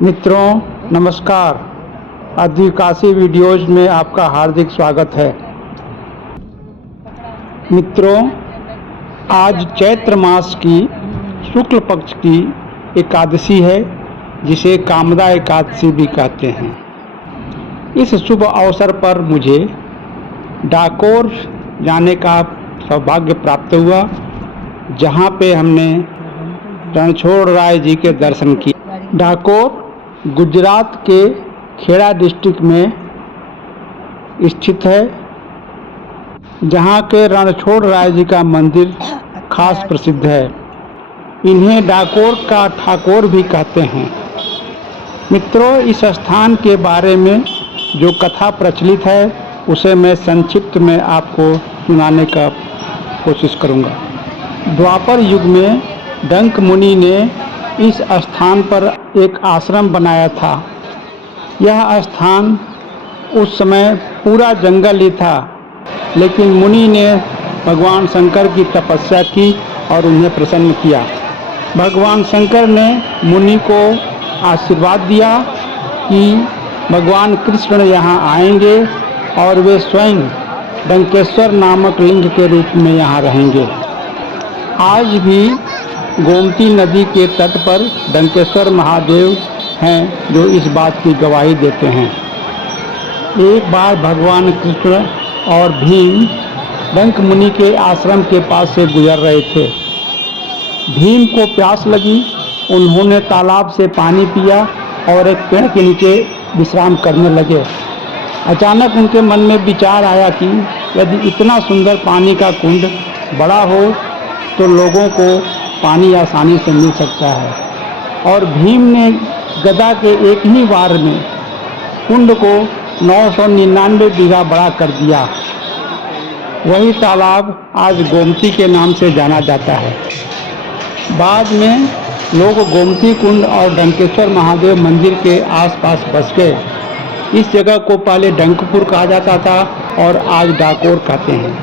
मित्रों नमस्कार। आदिवासी वीडियोज में आपका हार्दिक स्वागत है। मित्रों, आज चैत्र मास की शुक्ल पक्ष की एकादशी है, जिसे कामदा एकादशी भी कहते हैं। इस शुभ अवसर पर मुझे डाकोर जाने का सौभाग्य प्राप्त हुआ, जहाँ पे हमने रणछोड़ राय जी के दर्शन किए। डाकोर गुजरात के खेड़ा डिस्ट्रिक्ट में स्थित है, जहाँ के रणछोड़ राय जी का मंदिर खास प्रसिद्ध है। इन्हें डाकोर का ठाकोर भी कहते हैं। मित्रों, इस स्थान के बारे में जो कथा प्रचलित है उसे मैं संक्षिप्त में आपको सुनाने का कोशिश करूँगा। द्वापर युग में डंक मुनि ने इस स्थान पर एक आश्रम बनाया था। यह स्थान उस समय पूरा जंगल ही था, लेकिन मुनि ने भगवान शंकर की तपस्या की और उन्हें प्रसन्न किया। भगवान शंकर ने मुनि को आशीर्वाद दिया कि भगवान कृष्ण यहाँ आएंगे और वे स्वयं डंकेश्वर नामक लिंग के रूप में यहाँ रहेंगे। आज भी गोमती नदी के तट पर डंकेश्वर महादेव हैं, जो इस बात की गवाही देते हैं। एक बार भगवान कृष्ण और भीम डंक मुनि के आश्रम के पास से गुजर रहे थे। भीम को प्यास लगी। उन्होंने तालाब से पानी पिया और एक पेड़ के नीचे विश्राम करने लगे। अचानक उनके मन में विचार आया कि यदि इतना सुंदर पानी का कुंड बड़ा हो तो लोगों को पानी आसानी से मिल सकता है। और भीम ने गदा के एक ही वार में कुंड को 999 बीघा बड़ा कर दिया। वही तालाब आज गोमती के नाम से जाना जाता है। बाद में लोग गोमती कुंड और डंकेश्वर महादेव मंदिर के आसपास बस गए। इस जगह को पहले डंकपुर कहा जाता था और आज डाकोर कहते हैं।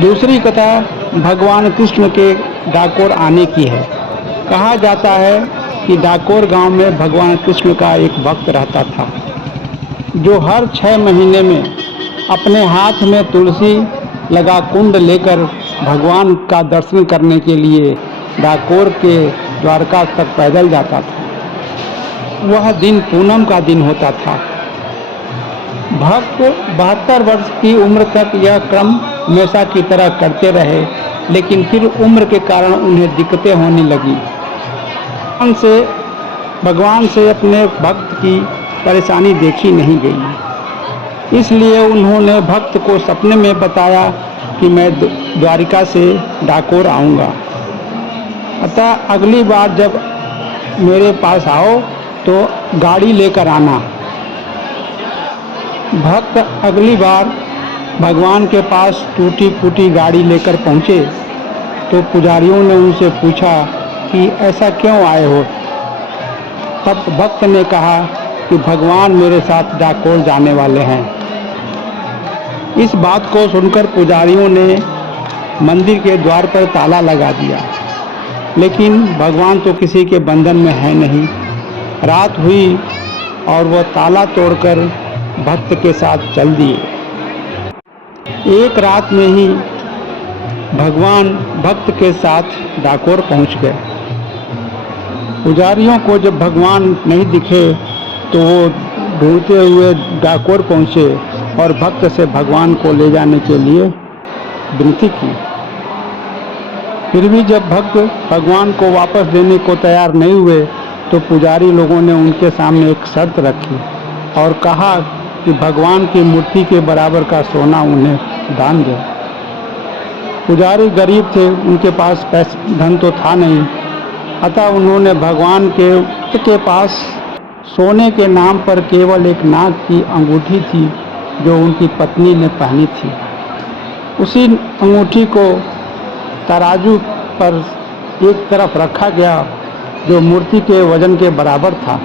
दूसरी कथा भगवान कृष्ण के डाकोर आने की है। कहा जाता है कि डाकोर गांव में भगवान कृष्ण का एक भक्त रहता था, जो हर 6 महीने में अपने हाथ में तुलसी लगा कुंड लेकर भगवान का दर्शन करने के लिए डाकोर के द्वारका तक पैदल जाता था। वह दिन पूनम का दिन होता था। भक्त 72 वर्ष की उम्र तक यह क्रम हमेशा की तरह करते रहे, लेकिन फिर उम्र के कारण उन्हें दिक्कतें होने लगी। भगवान से अपने भक्त की परेशानी देखी नहीं गई, इसलिए उन्होंने भक्त को सपने में बताया कि मैं द्वारिका से डाकोर आऊँगा। अतः अगली बार जब मेरे पास आओ तो गाड़ी लेकर आना। भक्त अगली बार भगवान के पास टूटी फूटी गाड़ी लेकर पहुँचे तो पुजारियों ने उनसे पूछा कि ऐसा क्यों आए हो। तब भक्त ने कहा कि भगवान मेरे साथ डाकोर जाने वाले हैं। इस बात को सुनकर पुजारियों ने मंदिर के द्वार पर ताला लगा दिया, लेकिन भगवान तो किसी के बंधन में है नहीं। रात हुई और वह ताला तोड़कर भक्त के साथ चल दिए। एक रात में ही भगवान भक्त के साथ डाकोर पहुंच गए। पुजारियों को जब भगवान नहीं दिखे तो वो ढूंढते हुए डाकोर पहुंचे और भक्त से भगवान को ले जाने के लिए विनती की। फिर भी जब भक्त भगवान को वापस देने को तैयार नहीं हुए तो पुजारी लोगों ने उनके सामने एक शर्त रखी और कहा कि भगवान की मूर्ति के बराबर का सोना उन्हें दान दे। पुजारी गरीब थे, उनके पास धन तो था नहीं। अतः उन्होंने भगवान के पास सोने के नाम पर केवल एक नाग की अंगूठी थी, जो उनकी पत्नी ने पहनी थी। उसी अंगूठी को तराजू पर एक तरफ रखा गया, जो मूर्ति के वजन के बराबर था।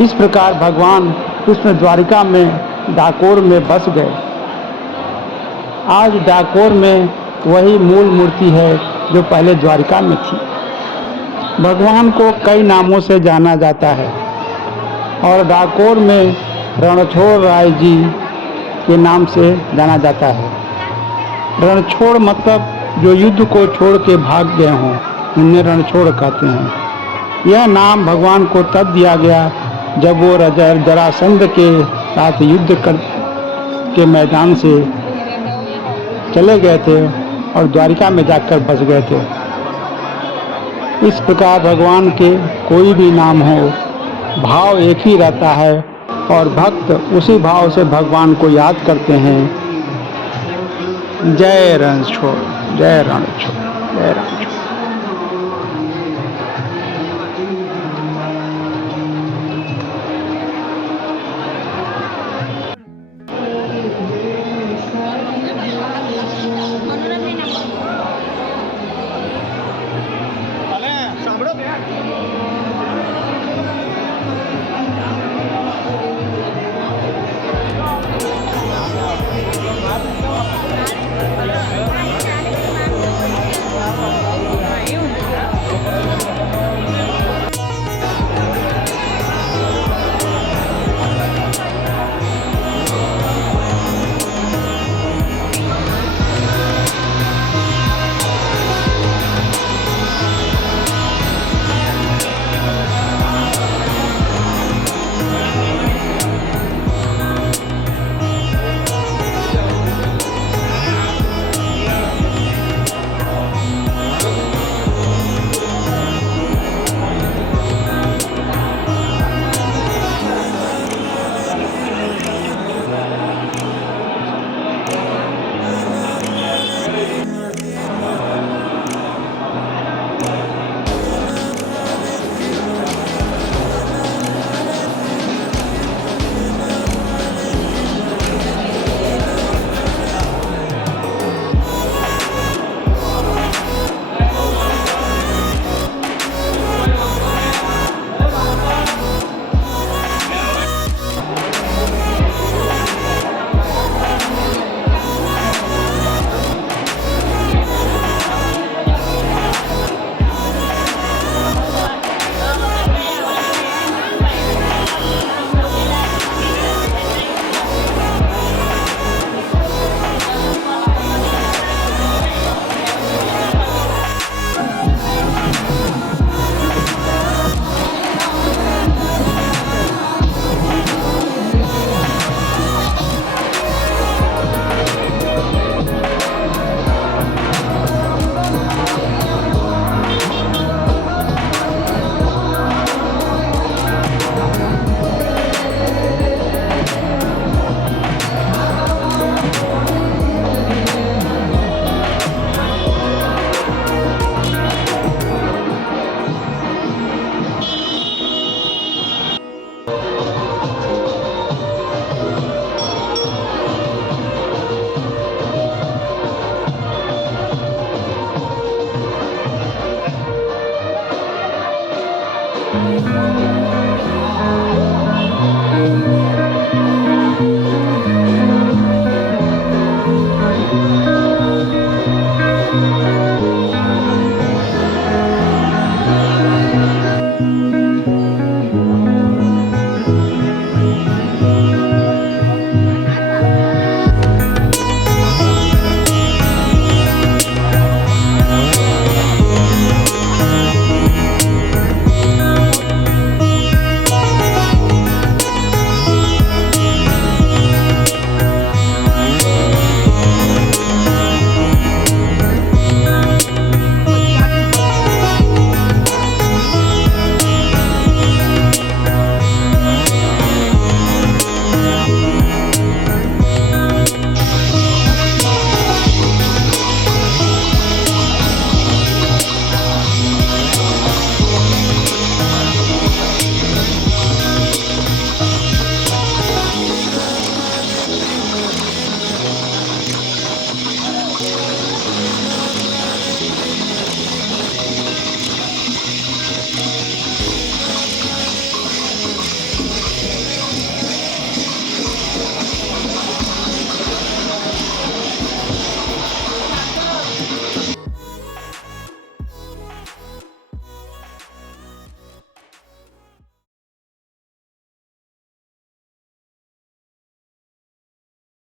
इस प्रकार भगवान कृष्ण द्वारिका में डाकोर में बस गए। आज डाकोर में वही मूल मूर्ति है जो पहले द्वारिका में थी। भगवान को कई नामों से जाना जाता है। और डाकोर में रणछोड़ राय जी के नाम से जाना जाता है। रणछोड़ मतलब जो युद्ध को छोड़ के भाग गए हों, उन्हें रणछोड़ कहते हैं। यह नाम भगवान को तब दिया गया जब वो जरासंध के साथ युद्ध के मैदान से चले गए थे और द्वारिका में जाकर बस गए थे। इस प्रकार भगवान के कोई भी नाम हो, भाव एक ही रहता है और भक्त उसी भाव से भगवान को याद करते हैं। जय रणछोड़, जय रणछोड़, जय रणछोड़।